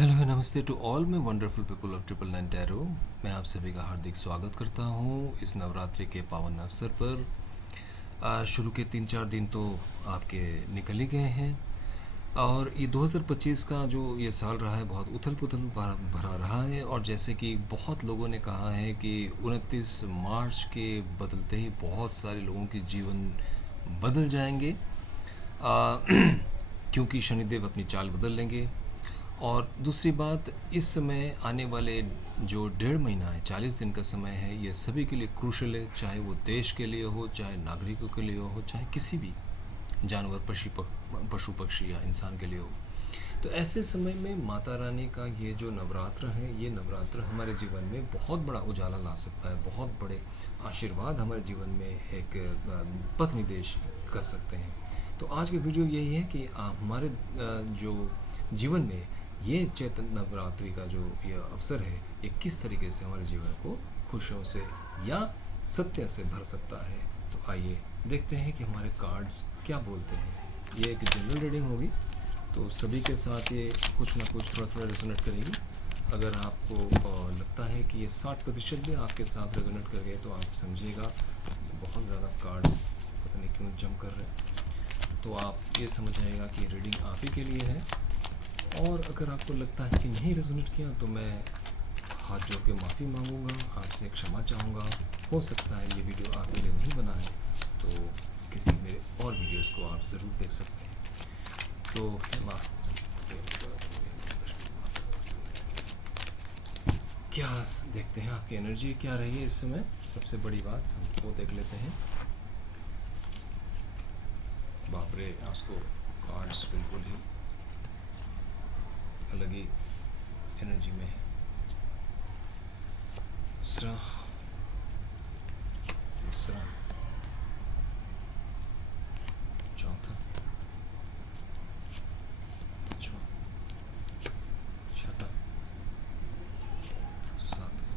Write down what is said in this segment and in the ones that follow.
Hello है नमस्ते to all my wonderful people of triple nine tarot. मैं आप सभी का हार्दिक स्वागत करता हूँ इस नवरात्रि के पावन अवसर पर। शुरू के 3-4 दिन तो आपके निकल ही गए हैं और ये 2025 का जो ये साल रहा है बहुत उथल पुथल भरा रहा है। और जैसे कि बहुत लोगों ने कहा है कि 29 मार्च के बदलते ही बहुत सारे लोगों के जीवन बदल जाएंगे। आ, क्योंकि शनिदेव अपनी चाल बदल लेंगे। और दूसरी बात, इस समय आने वाले जो 1.5 महीना है, 40 दिन का समय है, ये सभी के लिए क्रूशल है। चाहे वो देश के लिए हो, चाहे नागरिकों के लिए हो, चाहे किसी भी जानवर पशु पक्षी या इंसान के लिए हो। तो ऐसे समय में माता रानी का ये जो नवरात्र है, ये नवरात्र हमारे जीवन में बहुत बड़ा उजाला ला सकता है, बहुत बड़े आशीर्वाद हमारे जीवन में एक पथ निर्देश कर सकते हैं। तो आज की वीडियो यही है कि आप हमारे जो जीवन में ये चैत्र नवरात्रि का जो ये अवसर है, ये किस तरीके से हमारे जीवन को खुशियों से या सत्य से भर सकता है। तो आइए देखते हैं कि हमारे कार्ड्स क्या बोलते हैं। ये एक जनरल रीडिंग होगी, तो सभी के साथ ये कुछ ना कुछ थोड़ा थोड़ा रेजोनेट करेगी। अगर आपको लगता है कि ये 60% भी आपके साथ रेजोनेट कर गए, तो आप समझिएगा बहुत ज़्यादा कार्ड्स पता नहीं क्यों जम कर रहे हैं, तो आप ये समझ आएगा कि रीडिंग आप ही के लिए है। और अगर आपको लगता है कि नहीं रेजोनेट किया, तो मैं हाथ जोड़ के माफ़ी मांगूंगा, आपसे क्षमा चाहूँगा। हो सकता है ये वीडियो आपके लिए नहीं बना है, तो किसी मेरे और वीडियोस को आप ज़रूर देख सकते हैं। तो क्या देखते हैं आपकी एनर्जी क्या रही है इस समय। सबसे बड़ी बात हम वो देख लेते हैं। बाप रे, आज तो कार्ड्स बिल्कुल ही अलग ही एनर्जी में है। तीसरा, तीसरा, चौथा, पांचवा, छठा, सातवां,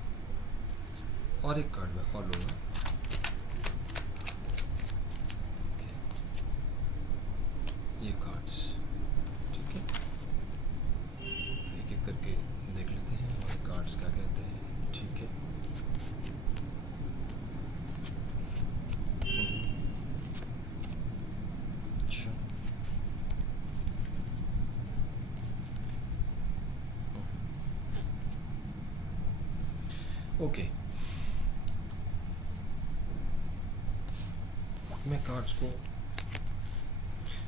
और एक कार्ड में और लूँगा। ये कार्ड्स ठीक है, एक एक करके देख लेते हैं हमारे कार्ड्स क्या कहते हैं। ठीक है, अच्छा, ओके। मैं कार्ड्स को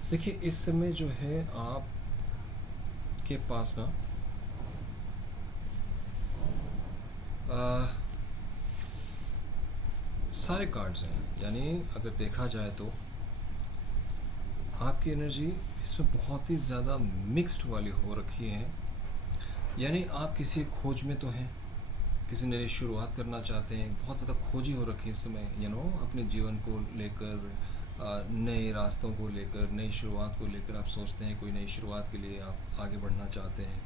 देखिए, इस समय जो है आप के पास ना सारे कार्ड्स हैं। यानी अगर देखा जाए तो आपकी एनर्जी इसमें बहुत ही ज़्यादा मिक्स्ड वाली हो रखी है। यानी आप किसी खोज में तो हैं, किसी नई शुरुआत करना चाहते हैं, बहुत ज़्यादा खोजी हो रखी है इस समय, अपने जीवन को लेकर, नए रास्तों को लेकर, नई शुरुआत को लेकर आप सोचते हैं, कोई नई शुरुआत के लिए आप आगे बढ़ना चाहते हैं,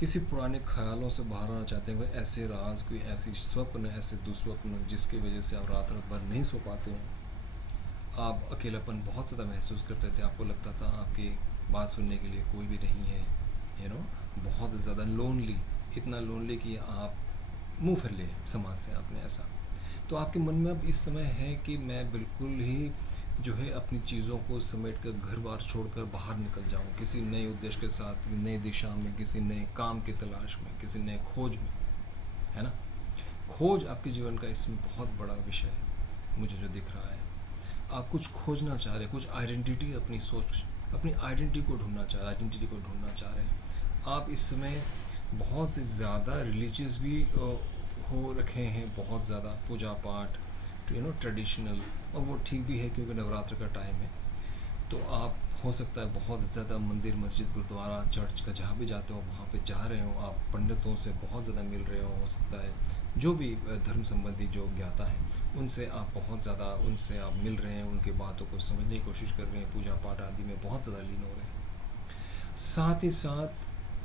किसी पुराने ख्यालों से बाहर आना चाहते हैं, कोई ऐसे राज, कोई ऐसी स्वप्न, ऐसे दुस्वप्न जिसकी वजह से आप रात रात भर नहीं सो पाते हैं। आप अकेलापन बहुत ज़्यादा महसूस करते थे, आपको लगता था आपकी बात सुनने के लिए कोई भी नहीं है, बहुत ज़्यादा लोनली, इतना लोनली कि आप मुंह फिर लिए समाज से आपने ऐसा। तो आपके मन में अब इस समय है कि मैं बिल्कुल ही जो है अपनी चीज़ों को समेट कर घर बार छोड़कर बाहर निकल जाऊं, किसी नए उद्देश्य के साथ, नई दिशा में, किसी नए काम की तलाश में, किसी नए खोज में, है ना। खोज आपके जीवन का इसमें बहुत बड़ा विषय है मुझे जो दिख रहा है। आप कुछ खोजना चाह रहे हैं, कुछ आइडेंटिटी, अपनी सोच, अपनी आइडेंटिटी को ढूंढना चाह रहे हैं। आप इस समय बहुत ज़्यादा रिलीजियस भी हो रखे हैं, बहुत ज़्यादा पूजा पाठ, ट्रेडिशनल। और वो ठीक भी है क्योंकि नवरात्र का टाइम है। तो आप हो सकता है बहुत ज़्यादा मंदिर, मस्जिद, गुरुद्वारा, चर्च का जहाँ भी जाते हो वहाँ पे जा रहे हो, आप पंडितों से बहुत ज़्यादा मिल रहे हो सकता है, जो भी धर्म संबंधी जो ज्ञाता है उनसे आप बहुत ज़्यादा, उनसे आप मिल रहे हैं, उनकी बातों को समझने की कोशिश कर रहे हैं, पूजा पाठ आदि में बहुत ज़्यादा लीन हो रहे हैं। साथ ही साथ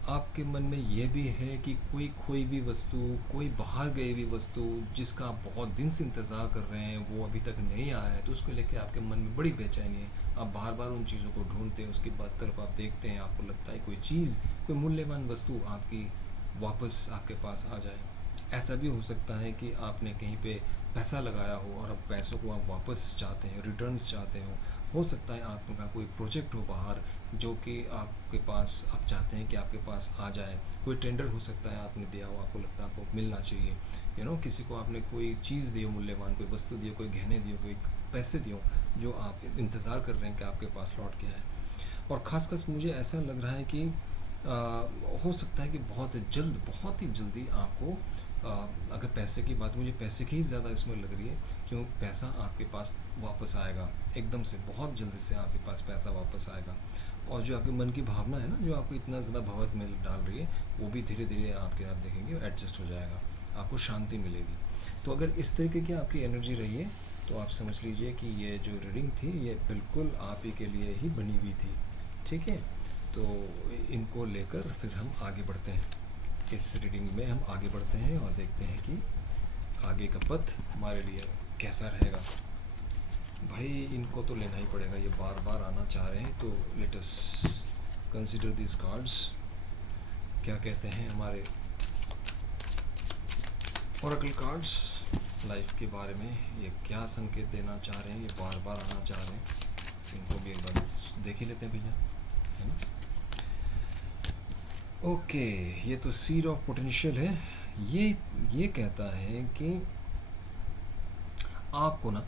आपके मन में ये भी है कि कोई खोई हुई वस्तु, कोई बाहर गई हुई वस्तु जिसका आप बहुत दिन से इंतज़ार कर रहे हैं, वो अभी तक नहीं आया है, तो उसको लेके आपके मन में बड़ी बेचैनी है। आप बार बार उन चीज़ों को ढूंढते हैं, उसके बाद तरफ आप देखते हैं, आपको लगता है कोई चीज़, कोई मूल्यवान वस्तु आपकी वापस आपके पास आ जाए। ऐसा भी हो सकता है कि आपने कहीं पे पैसा लगाया हो और अब पैसों को आप वापस चाहते हैं, रिटर्न्स चाहते हो सकता है आपका कोई प्रोजेक्ट हो बाहर जो कि आपके पास आप चाहते हैं कि आपके पास आ जाए। कोई टेंडर हो सकता है आपने दिया हो, आपको लगता है आपको मिलना चाहिए। किसी को आपने कोई चीज़ दी हो, मूल्यवान कोई वस्तु दी हो, कोई गहने दिए हो, कोई पैसे दिए हो, जो आप इंतज़ार कर रहे हैं कि आपके पास लौट के आए। और ख़ासकर मुझे ऐसा लग रहा है कि हो सकता है कि बहुत ही जल्दी आपको अगर पैसे की बात, मुझे पैसे की ही ज़्यादा इसमें लग रही है, क्यों पैसा आपके पास वापस आएगा एकदम से, बहुत जल्दी से आपके पास पैसा वापस आएगा। और जो आपके मन की भावना है ना, जो आपको इतना ज़्यादा भवत में डाल रही है, वो भी धीरे धीरे आपके आप देखेंगे एडजस्ट हो जाएगा, आपको शांति मिलेगी। तो अगर इस तरीके की आपकी एनर्जी रही है, तो आप समझ लीजिए कि ये जो रीडिंग थी ये बिल्कुल आप ही के लिए ही बनी हुई थी। ठीक है, तो इनको लेकर फिर हम आगे बढ़ते हैं। इस रीडिंग में हम आगे बढ़ते हैं और देखते हैं कि आगे का पथ हमारे लिए कैसा रहेगा। भाई इनको तो लेना ही पड़ेगा, ये बार बार आना चाह रहे हैं, तो let us consider this cards. क्या कहते हैं हमारे ओरेकल कार्ड्स लाइफ के बारे में, ये क्या संकेत देना चाह रहे हैं, ये बार बार आना चाह रहे हैं, इनको भी एक बार देख ही लेते हैं भैया, है ना। ओके, ये तो सीड ऑफ पोटेंशियल है। ये कहता है कि आपको ना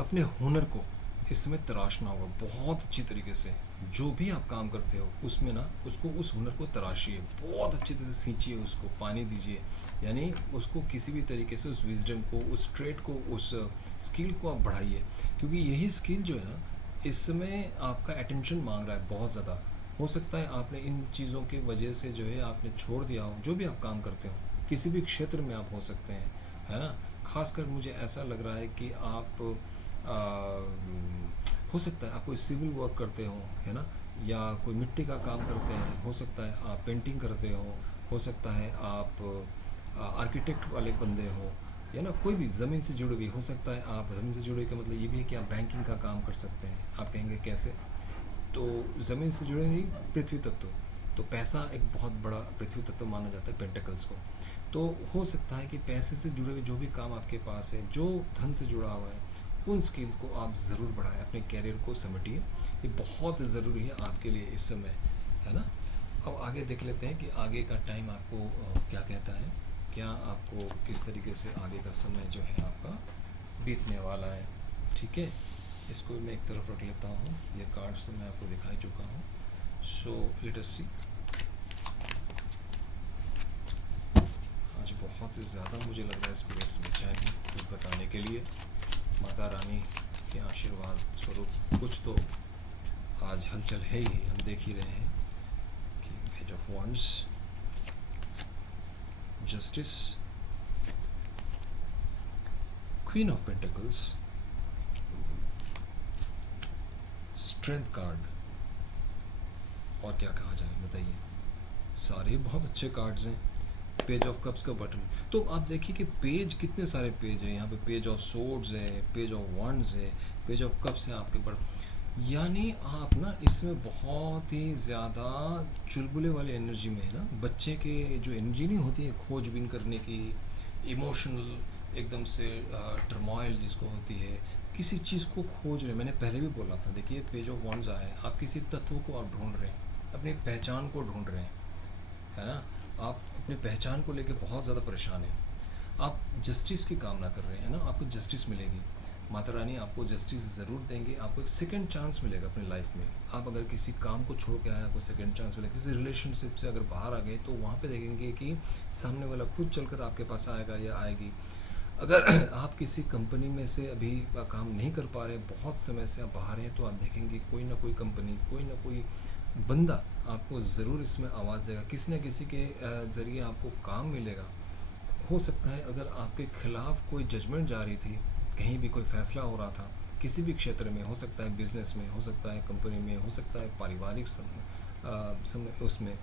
अपने हुनर को इस समय तराशना होगा बहुत अच्छी तरीके से। जो भी आप काम करते हो उसमें ना उसको, उस हुनर को तराशिए, बहुत अच्छी तरह से सींचिए, उसको पानी दीजिए, यानी उसको किसी भी तरीके से उस विजडम को, उस ट्रेड को, उस स्किल को आप बढ़ाइए, क्योंकि यही स्किल जो है ना इस समय आपका अटेंशन मांग रहा है बहुत ज़्यादा। हो सकता है आपने इन चीज़ों की वजह से जो है आपने छोड़ दिया हो, जो भी आप काम करते हो किसी भी क्षेत्र में आप हो सकते हैं, है ना। खासकर मुझे ऐसा लग रहा है कि आप आ, हो सकता है आप कोई सिविल वर्क करते हो, है ना, या कोई मिट्टी का काम करते हैं, हो सकता है आप पेंटिंग करते हो सकता है आप आर्किटेक्ट वाले बंदे हो, या ना कोई भी ज़मीन से जुड़े हुए, हो सकता है आप ज़मीन से जुड़े का मतलब ये भी है कि आप बैंकिंग का काम कर सकते हैं। आप कहेंगे कैसे, तो ज़मीन से जुड़े नहीं, पृथ्वी तत्व, तो पैसा एक बहुत बड़ा पृथ्वी तत्व माना जाता है, पेंटिकल्स को। तो हो सकता है कि पैसे से जुड़े हुए जो भी काम आपके पास है, जो धन से जुड़ा हुआ है, उन स्किल्स को आप ज़रूर बढ़ाएं, अपने कैरियर को समेटिए, ये बहुत ज़रूरी है आपके लिए इस समय, है ना। अब आगे देख लेते हैं कि आगे का टाइम आपको क्या कहता है, क्या आपको किस तरीके से आगे का समय जो है आपका बीतने वाला है। ठीक है, इसको मैं एक तरफ रख लेता हूँ, ये कार्ड्स तो मैं आपको दिखा चुका हूँ। सो लेट अस सी, आज बहुत ही ज़्यादा मुझे लग रहा है स्पिरिट्स बेचैन हैं कुछ बताने के लिए। माता रानी के आशीर्वाद स्वरूप कुछ तो आज हलचल है ही, हम देख ही रहे हैं कि page of wands, justice, queen of pentacles, strength card, और क्या कहा जाए बताइए, सारे बहुत अच्छे कार्ड्स हैं। पेज ऑफ कप्स का बटन, तो आप देखिए कि पेज, कितने सारे पेज हैं यहाँ पे, पेज ऑफ सोर्ड्स है, पेज ऑफ वॉन्ड्स है, पेज ऑफ कप्स है आपके ऊपर, यानी आप ना इसमें बहुत ही ज़्यादा चुलबुले वाली एनर्जी में है ना। बच्चे के जो एनर्जी नहीं होती है खोजबीन करने की, इमोशनल एकदम से टर्मोइल जिसको होती है, किसी चीज़ को खोज रहे, मैंने पहले भी बोला था, देखिए पेज ऑफ वॉन्ड्स आया है, आप किसी तत्व को आप ढूंढ रहे हैं, अपनी पहचान को ढूंढ रहे हैं, है ना। आप अपनी पहचान को लेकर बहुत ज़्यादा परेशान हैं, आप जस्टिस की कामना कर रहे हैं ना, आपको जस्टिस मिलेगी, माता रानी आपको जस्टिस ज़रूर देंगे, आपको एक सेकंड चांस मिलेगा अपनी लाइफ में। आप अगर किसी काम को छोड़ के आए, आपको सेकंड चांस मिलेगा, किसी रिलेशनशिप से अगर बाहर आ गए, तो वहाँ पे देखेंगे कि सामने वाला खुद चलकर आपके पास आएगा या आएगी। अगर आप किसी कंपनी में से अभी काम नहीं कर पा रहे, बहुत समय से आप बाहर हैं, तो आप देखेंगे कोई ना कोई कंपनी, कोई ना कोई बंदा आपको ज़रूर इसमें आवाज़ देगा, किसी न किसी के ज़रिए आपको काम मिलेगा। हो सकता है अगर आपके खिलाफ कोई जजमेंट जा रही थी, कहीं भी कोई फैसला हो रहा था, किसी भी क्षेत्र में, हो सकता है बिजनेस में, हो सकता है कंपनी में, हो सकता है पारिवारिक समय उसमें,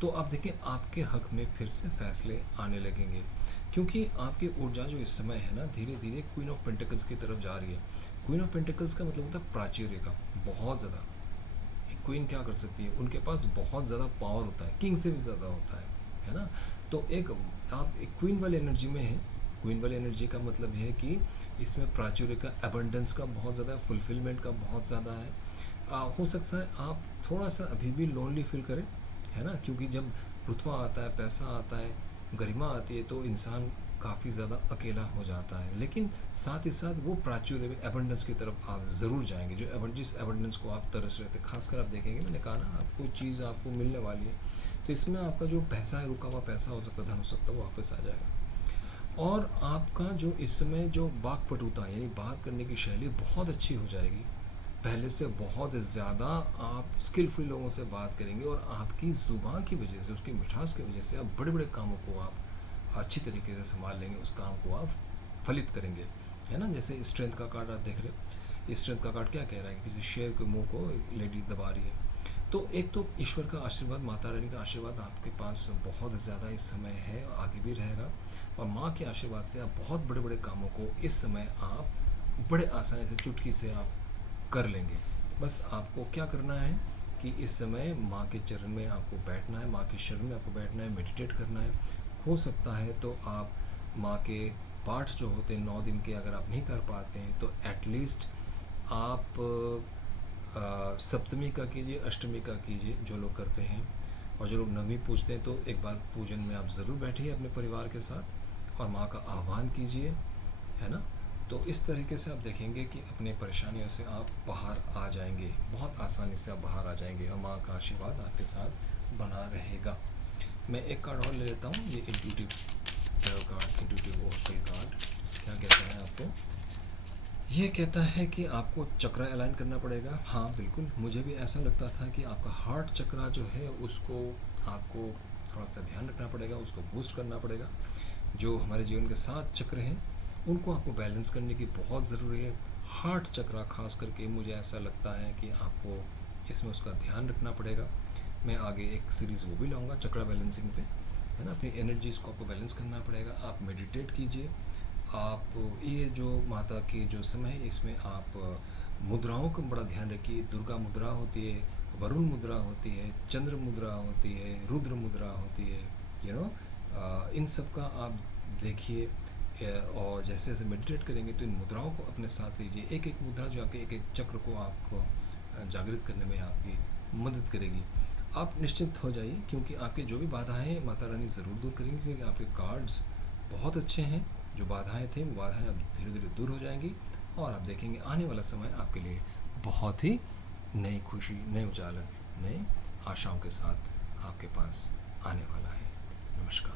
तो आप देखें आपके हक में फिर से फैसले आने लगेंगे, क्योंकि आपकी ऊर्जा जो इस समय है ना धीरे धीरे क्वीन ऑफ पेंटिकल्स की तरफ जा रही है। क्वीन ऑफ पेंटिकल्स का मतलब होता है प्राचुर्य का, बहुत ज़्यादा। एक क्वीन क्या कर सकती है, उनके पास बहुत ज़्यादा पावर होता है, किंग से भी ज़्यादा होता है ना। तो एक आप एक क्वीन वाली एनर्जी में है। क्वीन वाली एनर्जी का मतलब है कि इसमें प्राचुर्य का, एबंडेंस का बहुत ज़्यादा, फुलफिलमेंट का बहुत ज़्यादा है। हो सकता है आप थोड़ा सा अभी भी लोनली फील करें, है ना, क्योंकि जब रुतबा आता है, पैसा आता है, गरिमा आती है, तो इंसान काफ़ी ज़्यादा अकेला हो जाता है। लेकिन साथ ही साथ वो प्राचुर्य में एबंडेंस की तरफ आप ज़रूर जाएंगे, जो जिस एबंडेंस को आप तरस रहे थे। खासकर आप देखेंगे, मैंने कहा ना, आपको चीज़ आपको मिलने वाली है, तो इसमें आपका जो पैसा है, रुका हुआ पैसा हो सकता है, धन हो सकता है, वो वापस आ जाएगा। और आपका जो इस समय जो वाक्पटुता है, यानी बात करने की शैली बहुत अच्छी हो जाएगी। पहले से बहुत ज़्यादा आप स्किलफुल लोगों से बात करेंगे, और आपकी ज़ुबान की वजह से, उसकी मिठास की वजह से आप बड़े बड़े कामों को आप अच्छी तरीके से संभाल लेंगे, उस काम को आप फलित करेंगे, है ना। जैसे स्ट्रेंथ का कार्ड आप देख रहे हो, स्ट्रेंथ का कार्ड क्या कह रहा है, किसी शेर के मुंह को एक लेडी दबा रही है। तो एक तो ईश्वर का आशीर्वाद, माता रानी का आशीर्वाद आपके पास बहुत ज़्यादा इस समय है, आगे भी रहेगा। और माँ के आशीर्वाद से आप बहुत बड़े बड़े कामों को इस समय आप बड़े आसानी से, चुटकी से आप कर लेंगे। बस आपको क्या करना है कि इस समय माँ के चरण में आपको बैठना है, माँ के शरण में आपको बैठना है, मेडिटेट करना है। हो सकता है तो आप माँ के पाठ जो होते हैं 9 दिन के, अगर आप नहीं कर पाते हैं तो एटलीस्ट आप सप्तमी का कीजिए, अष्टमी का कीजिए, जो लोग करते हैं। और जो लोग नवमी पूजते हैं, तो एक बार पूजन में आप ज़रूर बैठिए अपने परिवार के साथ और माँ का आह्वान कीजिए, है ना। तो इस तरीके से आप देखेंगे कि अपने परेशानियों से आप बाहर आ जाएंगे, बहुत आसानी से आप बाहर आ जाएंगे, और माँ का आशीर्वाद आपके साथ बना रहेगा। मैं एक कार्ड और ले लेता हूँ, ये intuitive card, intuitive Oracle card क्या कहता है आपको। ये कहता है कि आपको चक्र अलाइन करना पड़ेगा। हाँ बिल्कुल, मुझे भी ऐसा लगता था कि आपका हार्ट चक्रा जो है उसको आपको थोड़ा सा ध्यान रखना पड़ेगा, उसको बूस्ट करना पड़ेगा। जो हमारे जीवन के 7 चक्र हैं उनको आपको बैलेंस करने की बहुत ज़रूरी है। हार्ट चक्रा खास करके मुझे ऐसा लगता है कि आपको इसमें उसका ध्यान रखना पड़ेगा। मैं आगे एक सीरीज़ वो भी लाऊंगा चक्रा बैलेंसिंग पे, है ना। अपनी एनर्जीज़ को आपको बैलेंस करना पड़ेगा। आप मेडिटेट कीजिए। आप ये जो माता के जो समय है, इसमें आप मुद्राओं का बड़ा ध्यान रखिए। दुर्गा मुद्रा होती है, वरुण मुद्रा होती है, चंद्र मुद्रा होती है, रुद्र मुद्रा होती है, इन सब का आप देखिए। और जैसे जैसे मेडिटेट करेंगे तो इन मुद्राओं को अपने साथ लीजिए। एक एक मुद्रा जो आपके एक एक चक्र को आपको जागृत करने में आपकी मदद करेगी। आप निश्चिंत हो जाइए, क्योंकि आपके जो भी बाधाएं हैं माता रानी ज़रूर दूर करेंगी, क्योंकि आपके कार्ड्स बहुत अच्छे हैं। जो बाधाएं थी, वो बाधाएं अब धीरे धीरे दूर हो जाएंगी, और आप देखेंगे आने वाला समय आपके लिए बहुत ही नई खुशी, नए उजाले, नए आशाओं के साथ आपके पास आने वाला है। नमस्कार।